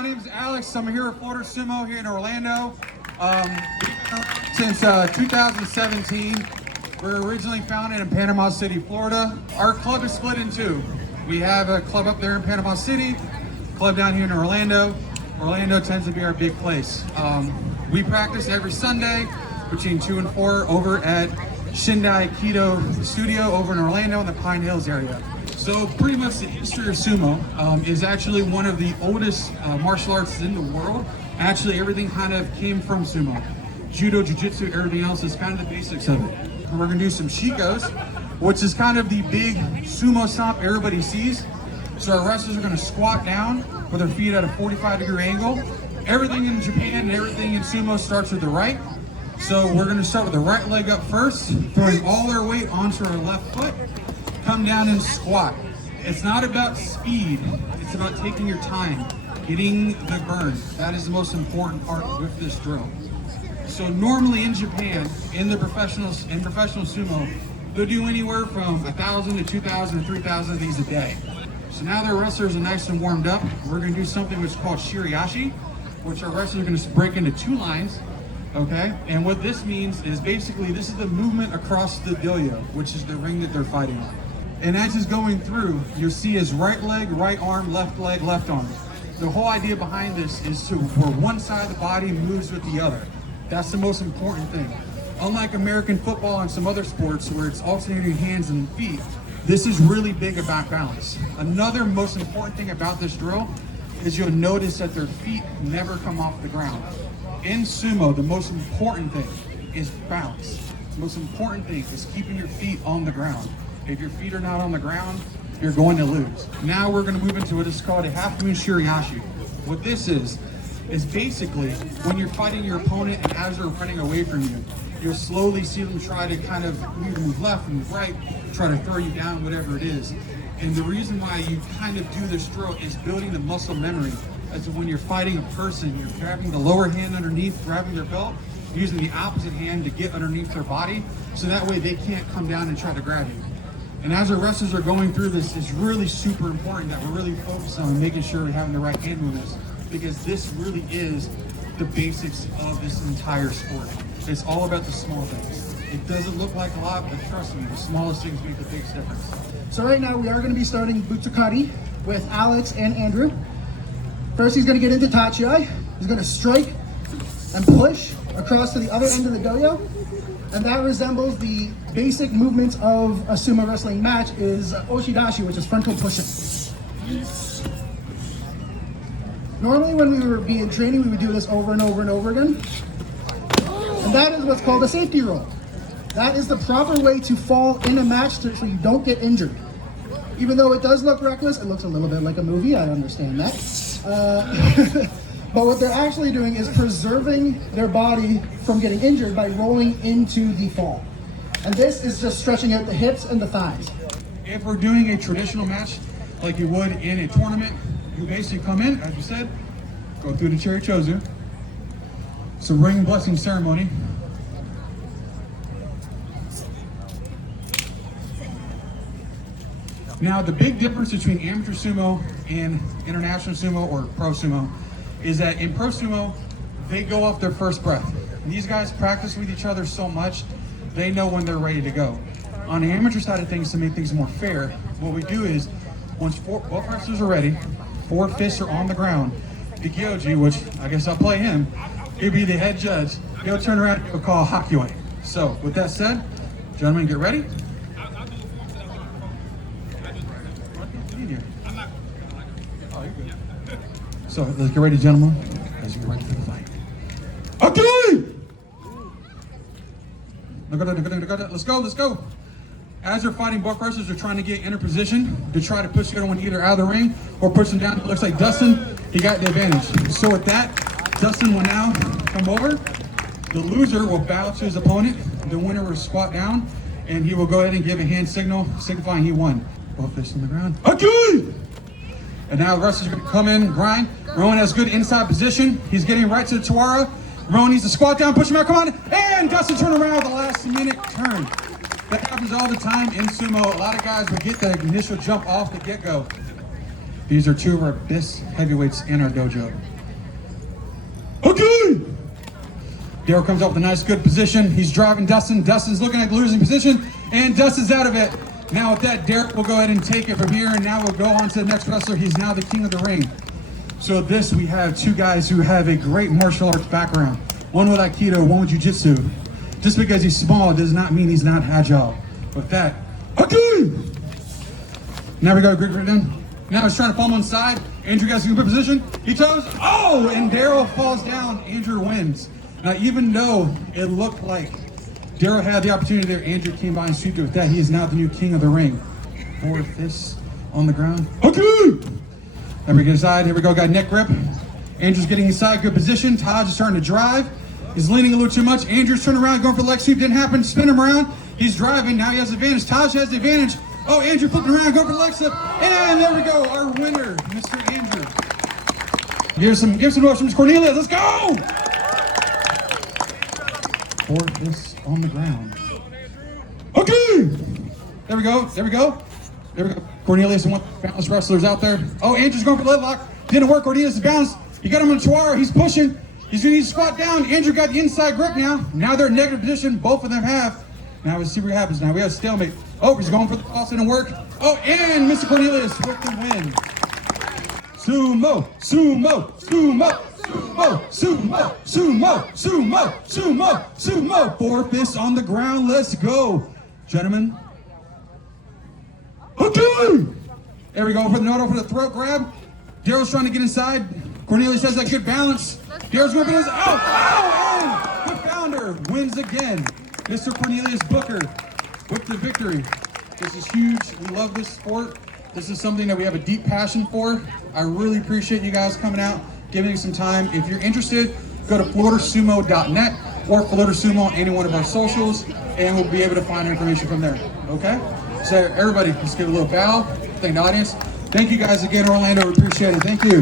My name is Alex. I'm here at Floridasumo here in Orlando. Since 2017. We're originally founded in Panama City, Florida. Our club is split in two. We have a club up there in Panama City, club down here in Orlando. Orlando tends to be our big place. We practice every Sunday between 2 and 4 over at Shindai Keto Studio over in Orlando in the Pine Hills area. So pretty much the history of sumo is actually one of the oldest martial arts in the world. Actually, everything kind of came from sumo. Judo, jiu-jitsu, everything else is kind of the basics of it. And we're gonna do some Shikos, which is kind of the big sumo stomp everybody sees. So our wrestlers are gonna squat down with their feet at a 45-degree angle. Everything in Japan and everything in sumo starts with the right. So we're gonna start with the right leg up first, throwing all our weight onto our left foot, come down and squat. It's not about speed, it's about taking your time, getting the burn. That is the most important part with this drill. So normally in Japan, in professional sumo, they'll do anywhere from 1,000 to 2,000 to 3,000 of these a day. So now their wrestlers are nice and warmed up. We're gonna do something which is called Shiryashi, which our wrestlers are gonna break into 2 lines, okay? And what this means is basically this is the movement across the doyo, which is the ring that they're fighting on. And as he's going through, you'll see his right leg, right arm, left arm. The whole idea behind this is to where one side of the body moves with the other. That's the most important thing. Unlike American football and some other sports where it's alternating hands and feet, this is really big about balance. Another most important thing about this drill is you'll notice that their feet never come off the ground. In sumo, the most important thing is balance. The most important thing is keeping your feet on the ground. If your feet are not on the ground, you're going to lose. Now we're going to move into what is called a half moon Shiryashi. What this is basically when you're fighting your opponent and as they're running away from you, you'll slowly see them try to kind of move left, move right, try to throw you down, whatever it is. And the reason why you kind of do this drill is building the muscle memory. As when you're fighting a person, you're grabbing the lower hand underneath, grabbing their belt, using the opposite hand to get underneath their body, so that way they can't come down and try to grab you. And as our wrestlers are going through this, it's really super important that we're really focused on making sure we're having the right hand movements, because this really is the basics of this entire sport. It's all about the small things. It doesn't look like a lot, but trust me, the smallest things make the biggest difference. So right now we are going to be starting Butsukari with Alex and Andrew. First he's going to get into Tachiai. He's going to strike and push across to the other end of the doyo. And that resembles the basic movements of a sumo wrestling match is Oshidashi, which is frontal pushing. Normally when we would be in training, we would do this over and over and over again. And that is what's called a safety roll. That is the proper way to fall in a match so you don't get injured. Even though it does look reckless, it looks a little bit like a movie, I understand that. But what they're actually doing is preserving their body from getting injured by rolling into the fall. And this is just stretching out the hips and the thighs. If we're doing a traditional match like you would in a tournament, you basically come in, as you said, go through the Cherry Chozu. It's a ring blessing ceremony. Now the big difference between amateur sumo and international sumo or pro sumo is that in pro sumo, they go off their first breath. And these guys practice with each other so much, they know when they're ready to go. On the amateur side of things, to make things more fair, what we do is, once both wrestlers are ready, 4 fists are on the ground, the Gyoji, which I guess I'll play him, he'll be the head judge, he'll turn around and call Hakyoi. So, with that said, gentlemen, get ready. So let's get ready, gentlemen. Let's get ready for the fight. Okay! Let's go, let's go. As they're fighting, both wrestlers are trying to get in a position to try to push the other one either out of the ring or push him down. It looks like Dustin, he got the advantage. So with that, Dustin will now come over. The loser will bow to his opponent. The winner will squat down, and he will go ahead and give a hand signal, signifying he won. Both fists on the ground. Okay! And now the wrestlers are going to come in, grind. Rowan has good inside position. He's getting right to the Tawara. Rowan needs to squat down, push him out, come on. And Dustin turn around with the last minute turn. That happens all the time in sumo. A lot of guys will get that initial jump off the get-go. These are two of our best heavyweights in our dojo. Okay! Daryl comes up with a nice, good position. He's driving Dustin. Dustin's looking at the losing position, and Dustin's out of it. Now with that, Derek will go ahead and take it from here, and now we'll go on to the next wrestler. He's now the king of the ring. So this, we have two guys who have a great martial arts background. One with Aikido, one with Jiu-Jitsu. Just because he's small does not mean he's not agile. With that, okay! Now we go Greg Ridden. Now he's trying to palm on the side. Andrew gets in a good position. He toes. Oh, and Daryl falls down. Andrew wins. Now, even though it looked like Daryl had the opportunity there, Andrew came by and sweeped it with that. He is now the new king of the ring. 4 fists on the ground. Okay! There we go inside. Here we go. Got neck grip. Andrew's getting inside. Good position. Taj is starting to drive. He's leaning a little too much. Andrew's turning around, going for the leg sweep. Didn't happen. Spin him around. He's driving. Now he has the advantage. Taj has the advantage. Oh, Andrew flipping around, going for the leg slip. And there we go. Our winner, Mr. Andrew. Give some motion, Mr. Cornelius. Let's go! 4 fists on the ground. Okay! There we go. There we go. There we go. Cornelius and one of the balanced wrestlers out there. Oh, Andrew's going for the leg lock. Didn't work. Cornelius is balanced. He got him on Chihuahua. He's pushing. He's going to need to squat down. Andrew got the inside grip now. Now they're in negative position. Both of them have. Now we'll see what happens now. We have a stalemate. Oh, he's going for the toss. Didn't work. Oh, and Mr. Cornelius with the win. Sumo, sumo, sumo, sumo, sumo, sumo, sumo, sumo, sumo. 4 fists on the ground. Let's go, gentlemen. Okay. There we go for the Noto for the throat grab. Daryl's trying to get inside. Cornelius has that good balance. Daryl's going for this. Oh, and the founder wins again. Mr. Cornelius Booker with the victory. This is huge. We love this sport. This is something that we have a deep passion for. I really appreciate you guys coming out, giving me some time. If you're interested, go to floridasumo.net or Floridasumo on any one of our socials, and we'll be able to find information from there. Okay? So everybody, let's give a little bow. Thank the audience. Thank you guys again, Orlando. We appreciate it. Thank you.